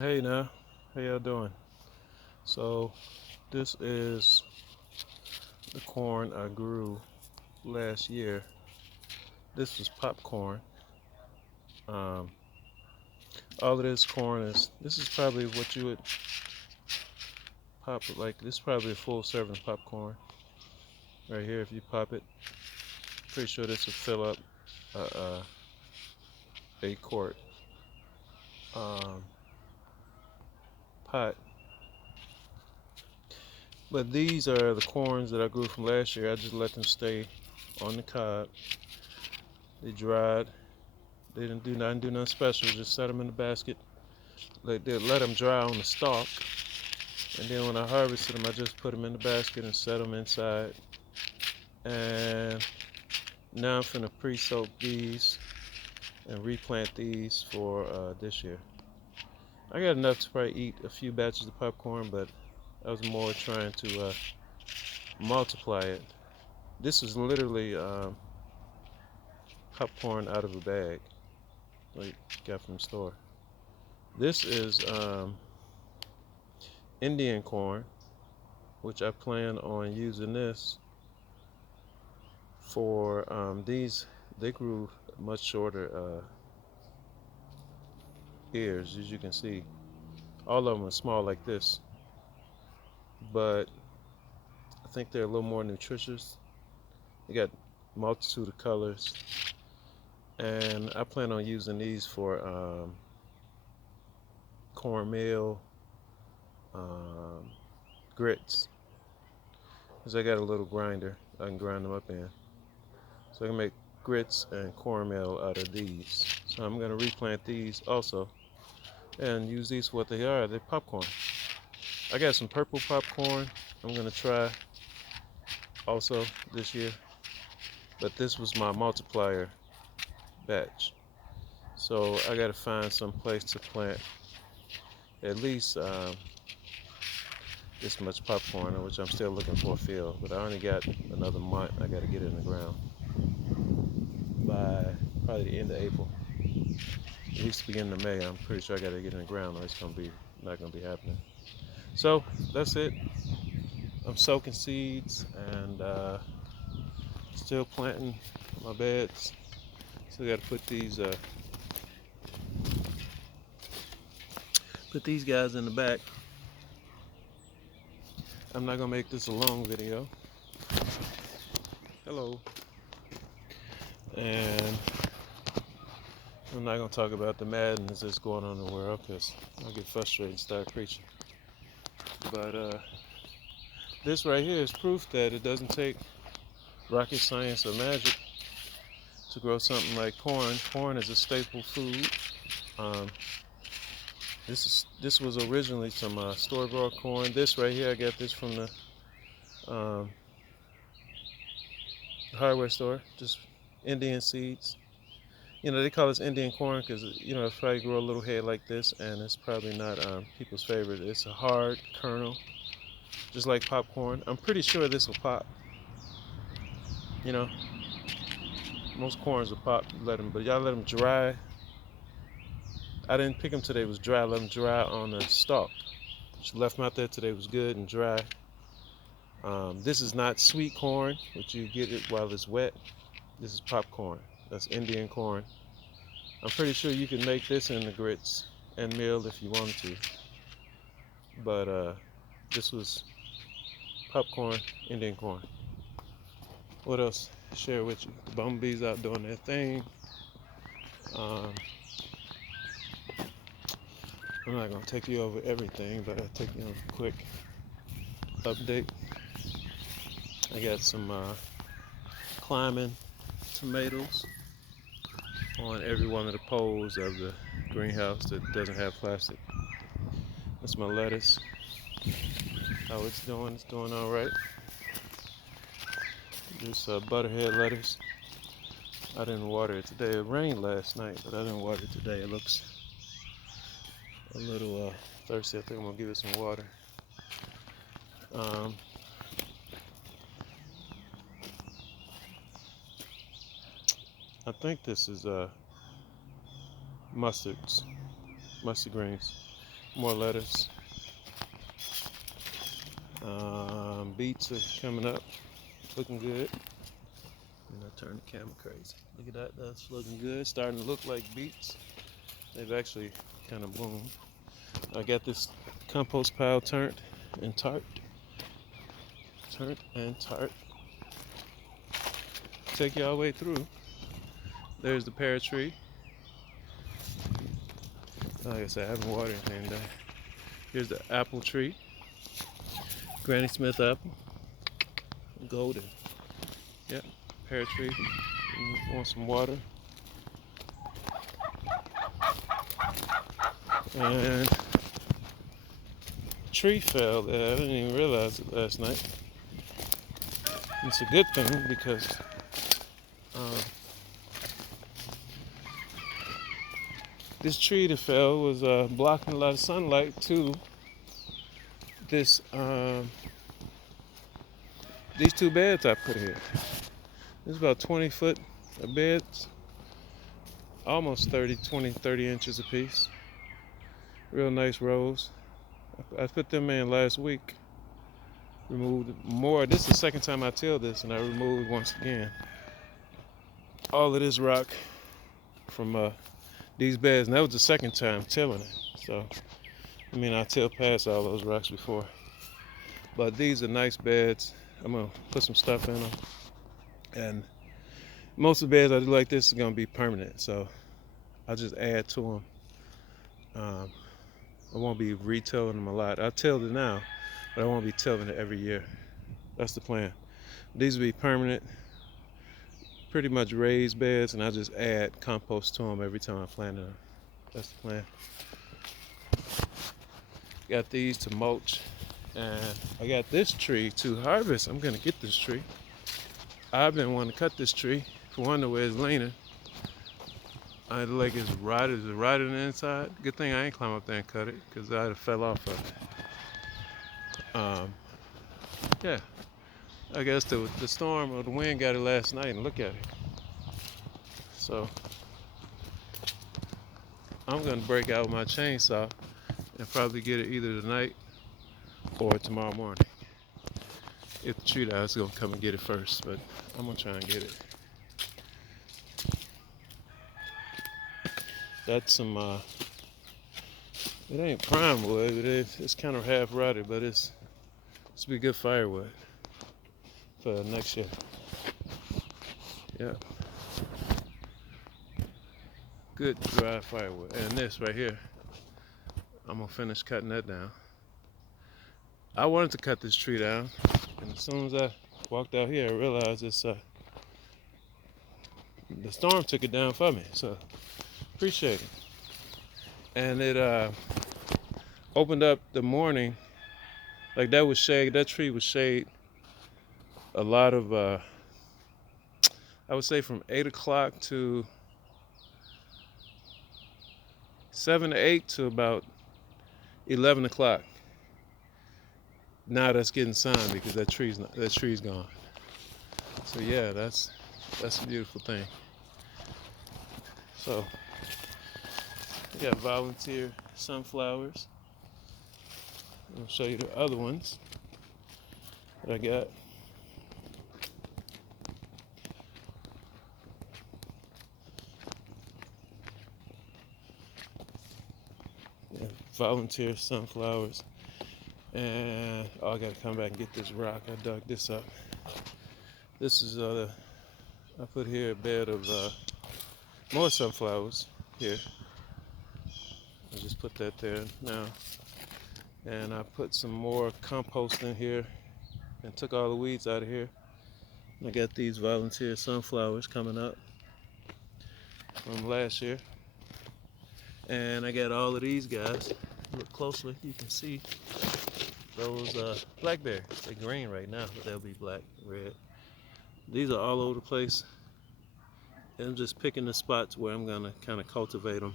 Hey now, how y'all doing? So this is the corn I grew last year. This was popcorn. Um, all of this corn this is probably what you would pop it like. This is probably a full serving of popcorn right here. If you pop it, pretty sure this will fill up a quart um, pot. But these are the corns that I grew from last year. I just let them stay on the cob. They dried. They didn't do nothing special. Just set them in the basket. They let them dry on the stalk, and then when I harvested them, I just put them in the basket and set them inside. And now I'm finna pre-soak these and replant these for this year. I got enough to probably eat a few batches of popcorn, but I was more trying to multiply it. This is literally popcorn out of a bag, like got from the store. This is Indian corn, which I plan on using this for these. They grew much shorter ears, as you can see. All of them are small like this, but I think they're a little more nutritious. They got multitude of colors, and I plan on using these for cornmeal, um, grits, because I got a little grinder I can grind them up in. So I can make grits and cornmeal out of these. So I'm going to replant these also and use these for what they are. They're popcorn. I got some purple popcorn I'm going to try also this year, but this was my multiplier batch. So I got to find some place to plant at least this much popcorn, which I'm still looking for a field, but I only got another month. I got to get it in the ground by probably the end of April, at least the beginning of May. I'm pretty sure I got to get in the ground, or it's gonna be not gonna be happening. So that's it. I'm soaking seeds and still planting my beds. Still got to put these guys in the back. I'm not gonna make this a long video. Hello. And I'm not gonna talk about the madness that's going on in the world because I'll get frustrated and start preaching. But this right here is proof that it doesn't take rocket science or magic to grow something like corn. Corn is a staple food. Um, this was originally some store-bought corn. This right here, I got this from the um, hardware store. Just Indian seeds. You know, they call this Indian corn because it probably grow a little head like this, and it's probably not people's favorite. It's a hard kernel, just like popcorn. I'm pretty sure this will pop. You know, most corns will pop. But y'all let them dry. I didn't pick them today. It was dry. Let them dry on the stalk. Just left them out there today. It was good and dry. This is not sweet corn, which you get it while it's wet. This is popcorn. That's Indian corn. I'm pretty sure you can make this in the grits and meal if you wanted to. But this was popcorn, Indian corn. What else? Share with you. The bumblebees out doing their thing. Um, I'm not gonna take you over everything, but I'll take you on a quick update. I got some climbing tomatoes on every one of the poles of the greenhouse that doesn't have plastic. That's my lettuce. How it's doing? It's doing all right. This butterhead lettuce. I didn't water it today. It rained last night, but I didn't water it today. It looks a little thirsty. I think I'm gonna give it some water. Um, I think this is mustard greens. more lettuce. Beets are coming up, looking good. And I turned the camera crazy. Look at that, that's looking good. Starting to look like beets. They've actually kind of bloomed. I got this compost pile turned and tarped. Take you all the way through. There's the pear tree. Like I said, I haven't watered anything today. Here's the apple tree. Granny Smith apple. Golden. Yep, pear tree. Want some water. And tree fell there. I didn't even realize it last night. It's a good thing because this tree that fell was blocking a lot of sunlight to this these two beds I put here. It's about 20 foot of beds, almost 30 inches apiece. Real nice rows. I put them in last week. Removed more. This is the second time I tilled this, and I removed once again all of this rock from these beds, and that was the second time tilling it. So, I mean, I tilled past all those rocks before, but these are nice beds. I'm gonna put some stuff in them, and most of the beds I do like this is gonna be permanent, so I'll just add to them. I won't be retilling them a lot. I tilled it now, but I won't be tilling it every year. That's the plan. These will be permanent, pretty much raised beds, and I just add compost to them every time I plant them. That's the plan. Got these to mulch, and I got this tree to harvest. I'm gonna get this tree. I've been wanting to cut this tree for one, the way it's leaning. I like it's rotted on the inside. Good thing I ain't climb up there and cut it, because I'd have fell off of it. Yeah, I guess the storm or the wind got it last night, and look at it. So I'm gonna break out my chainsaw and probably get it either tonight or tomorrow morning. If the tree die's gonna come and get it first, but I'm gonna try and get it. That's some, it ain't prime wood, it's kind of half rotted, but it's be good firewood for next year. Yeah. Good dry firewood. And this right here, I'm gonna finish cutting that down. I wanted to cut this tree down, and as soon as I walked out here, I realized it's the storm took it down for me, so appreciate it. And it opened up the morning, like that was shade. That tree was shade a lot of I would say from 8 o'clock to 7 to 8 to about 11 o'clock. Now that's getting sun because that tree's gone. So yeah, that's a beautiful thing. So we got volunteer sunflowers. I'll show you the other ones that I got. Yeah, volunteer sunflowers. And I gotta come back and get this rock. I dug this up. This is I put here a bed of more sunflowers here. I just put that there now. And I put some more compost in here and took all the weeds out of here. I got these volunteer sunflowers coming up from last year. And I got all of these guys. Look closely, you can see those blackberries. They're green right now, but they'll be black, red. These are all over the place. And I'm just picking the spots where I'm gonna kind of cultivate them.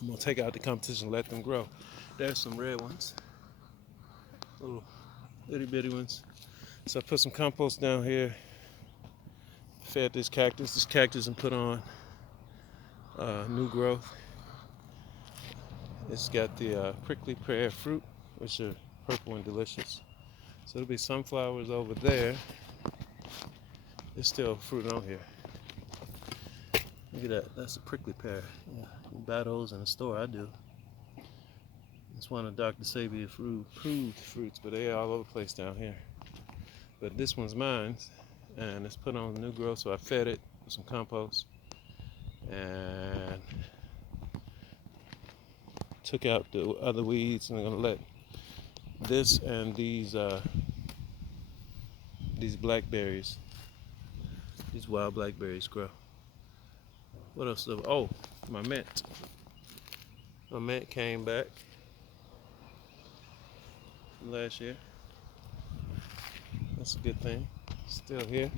I'm gonna take out the competition and let them grow. There's some red ones, little itty bitty ones. So I put some compost down here, fed this cactus and put on new growth. It's got the prickly pear fruit, which are purple and delicious. So there'll be sunflowers over there. There's still fruit on here. Look at that. That's a prickly pear. Yeah, you buy those in the store. I do. It's one of Dr. Sabier's approved fruits, but they're all over the place down here. But this one's mine, and it's put on new growth, so I fed it with some compost and took out the other weeds, and I'm gonna let this and these blackberries, these wild blackberries grow. What else? Oh, my mint. My mint came back from last year. That's a good thing. Still here.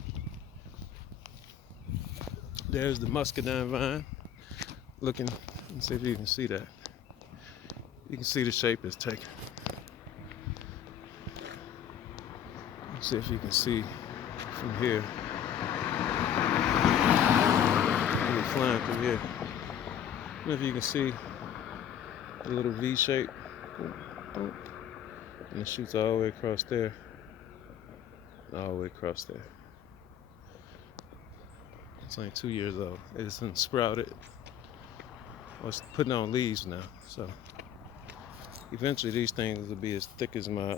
There's the muscadine vine. Looking, let's see if you can see that. You can see the shape it's taken. Let's see if you can see from here. Maybe flying through here. I don't know if you can see the little V shape. And it shoots all the way across there. All the way across there. It's only 2 years old. It's been sprouted. Well, it's putting on leaves now. So eventually these things will be as thick as my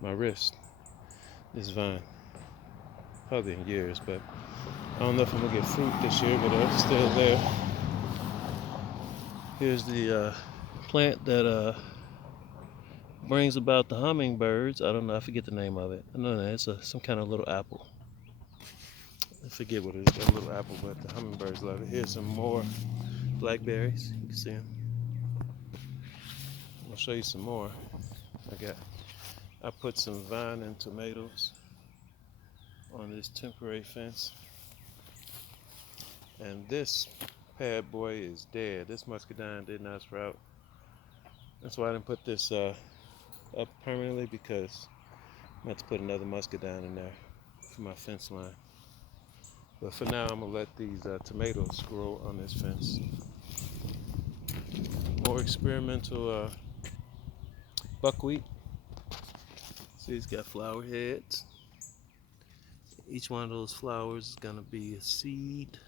my wrist. This vine. Probably in years, but I don't know if I'm gonna get fruit this year, but it's still there. Here's the plant that brings about the hummingbirds. I don't know, I forget the name of it. I know that it's some kind of little apple. I forget what it is, that little apple, but the hummingbirds love it. Here's some more blackberries. You can see them. I'll show you some more. I put some vine and tomatoes on this temporary fence. And this bad boy is dead. This muscadine did not sprout. That's why I didn't put this up permanently, because I'm going to put another muscadine in there for my fence line. But for now, I'm going to let these tomatoes grow on this fence. More experimental buckwheat. See, it's got flower heads. Each one of those flowers is going to be a seed.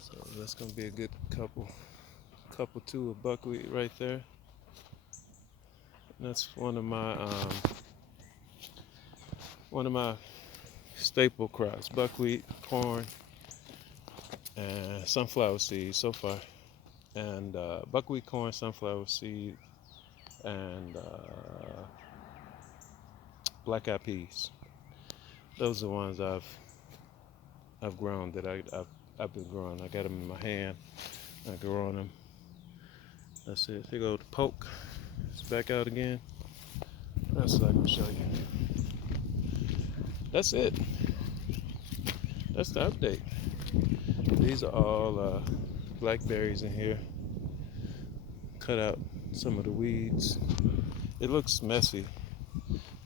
So that's going to be a good couple two of buckwheat right there. And that's one of my staple crops: buckwheat, corn, and sunflower seeds so far. And buckwheat, corn, sunflower seed, and black-eyed peas. Those are the ones I've grown, that I've been growing. I got them in my hand. I grow on them. That's it. Here go the poke. It's back out again. That's what I'm gonna show you. That's it. That's the update. These are all blackberries in here. Cut out some of the weeds. It looks messy,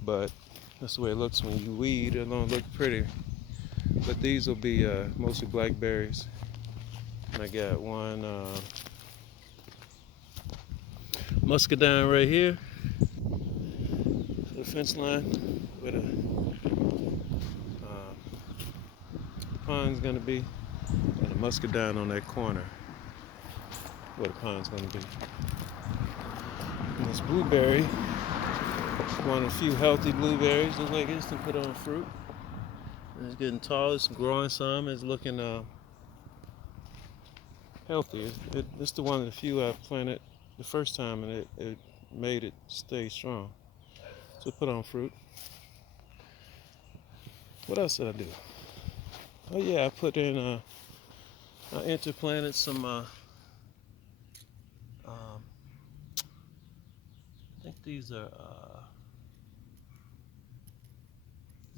but that's the way it looks when you weed. It don't look pretty. But these will be mostly blackberries. And I got one muscadine right here for the fence line, where the pond's gonna be, and the muscadine on that corner where the pond's gonna be. And this blueberry, one of the few healthy blueberries. Looks like it's to put on fruit. And it's getting tall. It's growing some. It's looking healthy. It's the one of the few I planted the first time, and it made it stay strong. So put on fruit. What else did I do? Oh yeah, I put in I interplanted some I think these are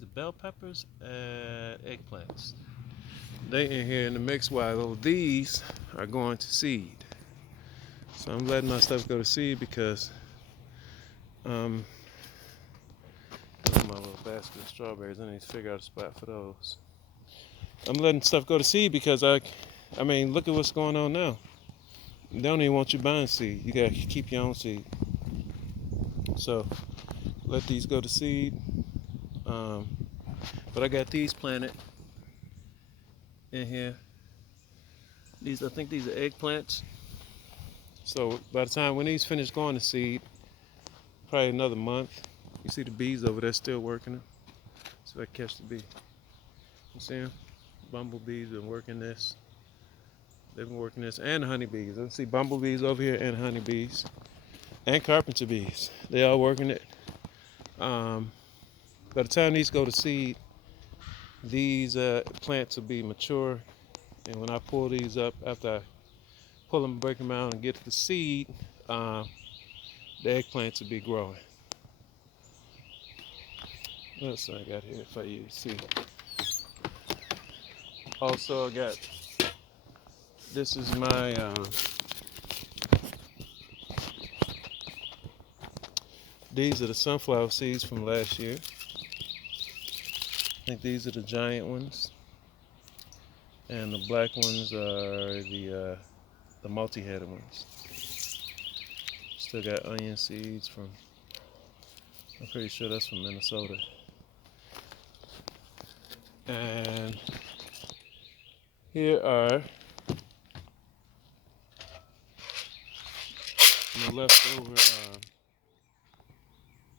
the bell peppers and eggplants. They in here in the mix, while these are going to seed. So I'm letting my stuff go to seed because my little basket of strawberries, I need to figure out a spot for those. I'm letting stuff go to seed because I mean, look at what's going on now. They don't even want you buying seed. You gotta keep your own seed. So let these go to seed. Um, but I got these planted in here. I think these are eggplants. So by the time when these finish going to seed, probably another month. You see the bees over there still working them. So I catch the bee. You see them? Bumblebees been working this. They've been working this, and honeybees. I see bumblebees over here and honeybees and carpenter bees. They all working it. By the time these go to seed, these plants will be mature, and when I pull these up, after I pull them, break them out, and get to the seed, the eggplants will be growing. What else I got here for you to see? Also, I got, this is my, these are the sunflower seeds from last year. I think these are the giant ones, and the black ones are the multi-headed ones. Still got onion seeds from, I'm pretty sure that's from Minnesota. And here are my leftover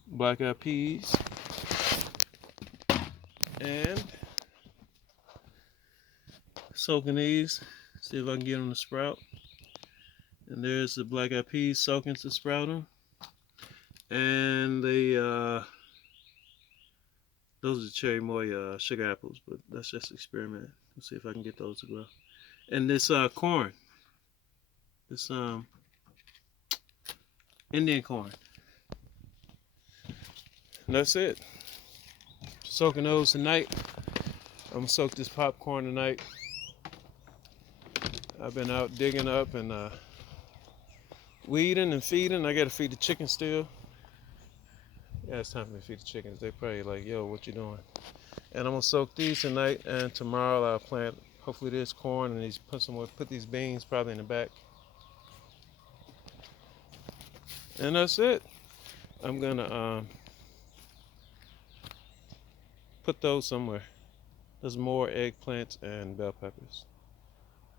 black-eyed peas, and soaking these, see if I can get them to sprout. And there's the black-eyed peas soaking to sprout them. And those are cherry moy sugar apples, but that's just an experiment. Let's see if I can get those to grow. And this corn, this Indian corn. And that's it. Soaking those tonight. I'm gonna soak this popcorn tonight. I've been out digging up and weeding and feeding. I gotta feed the chickens still. Yeah, it's time for me to feed the chickens. They probably like, yo, what you doing? And I'm gonna soak these tonight, and tomorrow I'll plant hopefully this corn and put these beans probably in the back. And that's it. I'm gonna put those somewhere. There's more eggplants and bell peppers.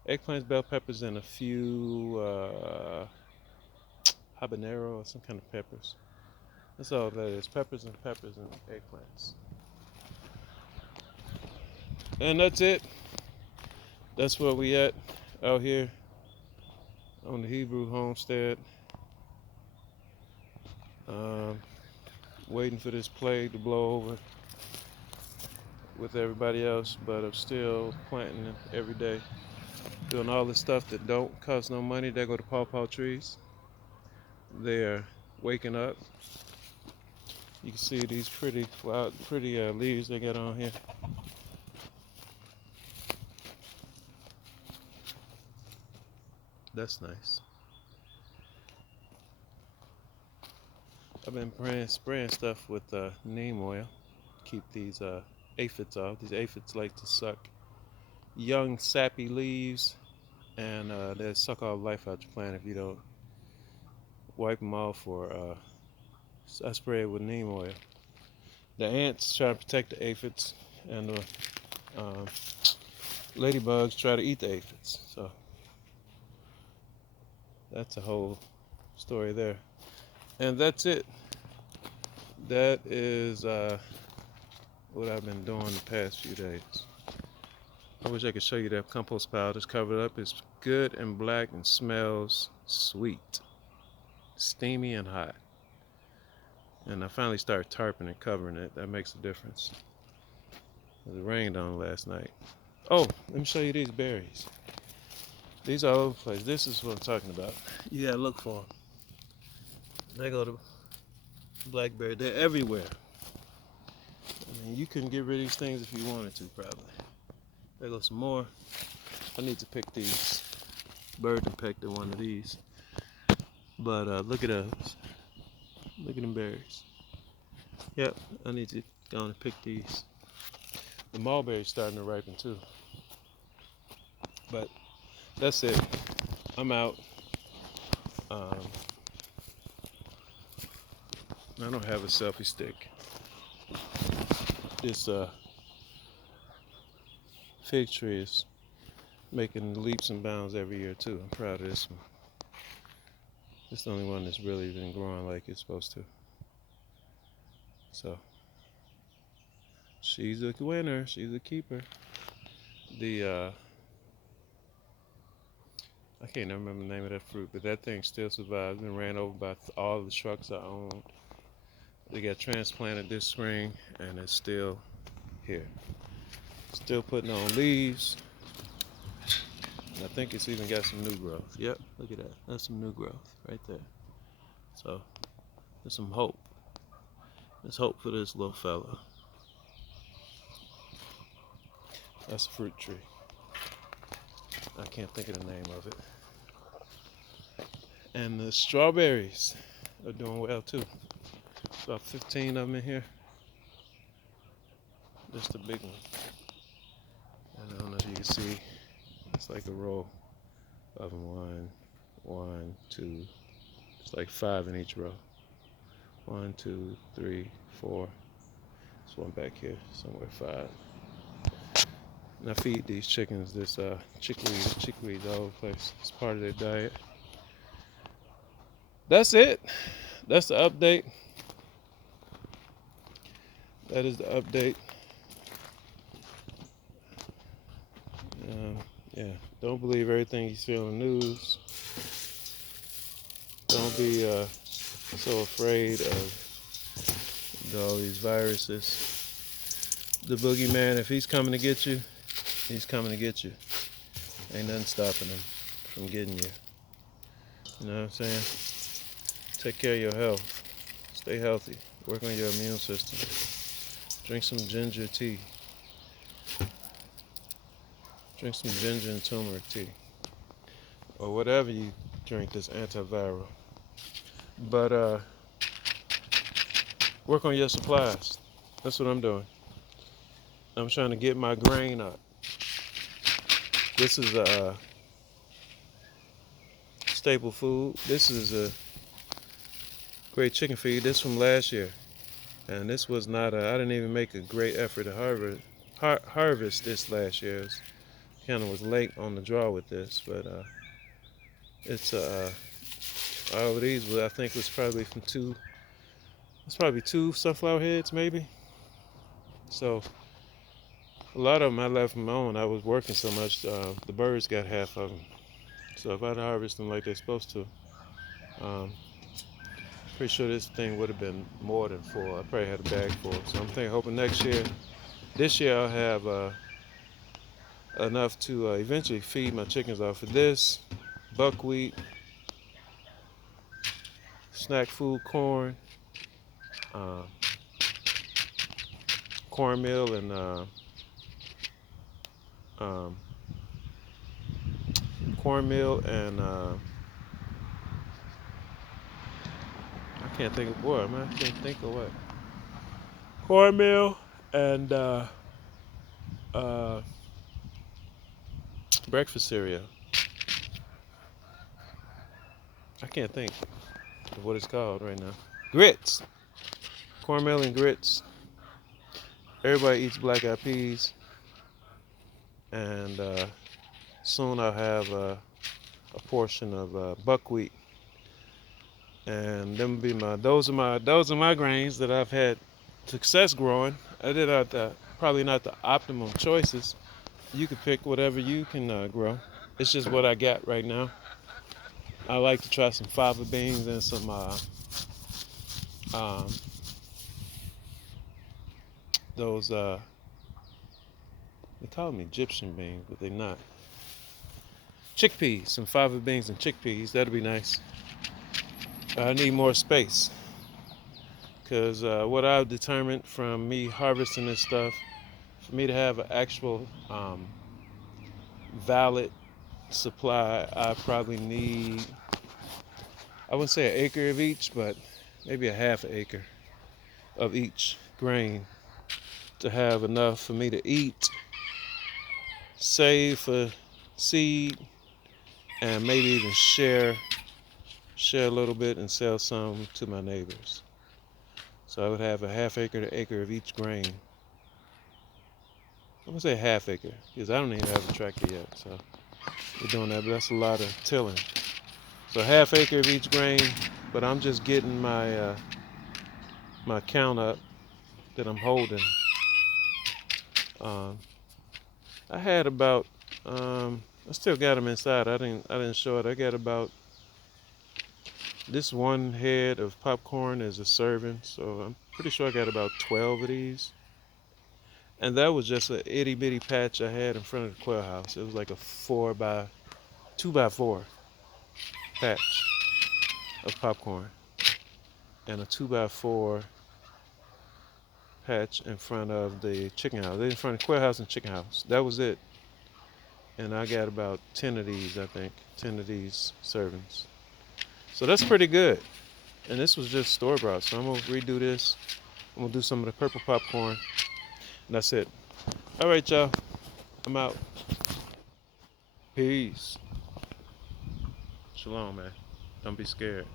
Eggplants, bell peppers, and a few habanero or some kind of peppers. That's all that is. Peppers and eggplants. And that's it. That's where we at out here on the Hebrew homestead. Waiting for this plague to blow over with everybody else, but I'm still planting every day. Doing all the stuff that don't cost no money. They go to Pawpaw Trees. They're waking up. You can see these pretty leaves they got on here. That's nice. I've been spraying stuff with neem oil. Keep these aphids off. These aphids like to suck young sappy leaves, and they'll suck all the life out your plant if you don't wipe them off, or I spray it with neem oil. The ants try to protect the aphids, and the ladybugs try to eat the aphids. So that's a whole story there. And that's it. That is what I've been doing the past few days. I wish I could show you that compost pile that's covered up. It's good and black and smells sweet, steamy and hot. And I finally started tarping and covering it. That makes a difference. It rained on last night. Oh, let me show you these berries. These are all over the place. This is what I'm talking about. You gotta look for them. They go to blackberry. They're everywhere. I mean, you couldn't get rid of these things if you wanted to, probably. There goes some more. I need to pick these. Bird and pecked at one of these. But look at those. Look at them berries. Yep, I need to go and pick these. The mulberry's starting to ripen too. But that's it. I'm out. Um, I don't have a selfie stick. This fig tree is making leaps and bounds every year too. I'm proud of this one. It's the only one that's really been growing like it's supposed to. So she's a winner. She's a keeper. The I can't remember the name of that fruit, but that thing still survives. Been ran over by all the trucks I owned. They got transplanted this spring, and it's still here. Still putting on leaves. And I think it's even got some new growth. Yep, look at that. That's some new growth right there. So there's some hope. There's hope for this little fella. That's a fruit tree. I can't think of the name of it. And the strawberries are doing well too. About 15 of them in here. Just a big one. And I don't know if you can see. It's like a row of them. One, two. It's like 5 in each row. 1, 2, 3, 4. There's one back here, somewhere 5. And I feed these chickens this chickweed. Chickweed's all over the place. It's part of their diet. That's it. That's the update. That is the update. Yeah, don't believe everything you see on the news. Don't be so afraid of all these viruses. The boogeyman, if he's coming to get you, he's coming to get you. Ain't nothing stopping him from getting you. You know what I'm saying? Take care of your health. Stay healthy. Work on your immune system. Drink some ginger tea. Drink some ginger and turmeric tea. Or whatever you drink that's antiviral. But work on your supplies. That's what I'm doing. I'm trying to get my grain up. This is a staple food. This is a great chicken feed. This from last year. And this was not I didn't even make a great effort to harvest this last year. It kind of was late on the draw with this, but it's all of these I think was probably from two sunflower heads maybe. So a lot of them I left them on. I was working so much, the birds got half of them. So if I'd harvest them like they're supposed to, pretty sure this thing would have been more than 4. I probably had a bag full. So I'm hoping this year I'll have enough to eventually feed my chickens off of this, buckwheat, snack food, corn, cornmeal, and I can't think of what. I can't think of what. Cornmeal and breakfast cereal. I can't think of what it's called right now. Grits. Cornmeal and grits. Everybody eats black-eyed peas. And soon I'll have a portion of buckwheat. And those are my grains that I've had success growing. I did probably not the optimum choices. You could pick whatever you can grow. It's just what I got right now. I like to try some fava beans and some those they call them Egyptian beans, but they're not. Chickpeas, some fava beans and chickpeas. That'd be nice. I need more space because what I've determined from me harvesting this stuff, for me to have an actual valid supply, I probably need, I wouldn't say an acre of each, but maybe a half an acre of each grain to have enough for me to eat, save for seed, and maybe even share share a little bit and sell some to my neighbors. So I would have a half acre to acre of each grain. I'm gonna say half acre because I don't even have a tractor yet, so we're doing that, but that's a lot of tilling. So half acre of each grain, but I'm just getting my my count up that I'm holding. Um, I had about I still got them inside. I didn't show it. I got about this one head of popcorn as a serving, so I'm pretty sure I got about 12 of these. And that was just a itty bitty patch I had in front of the quail house. It was like a 2x4 patch of popcorn and a 2x4 patch in front of the chicken house. In front of the quail house and chicken house. That was it. And I got about 10 of these, I think. 10 of these servings. So that's pretty good. And this was just store bought. So I'm going to redo this. I'm going to do some of the purple popcorn. And that's it. All right, y'all. I'm out. Peace. Shalom, man. Don't be scared.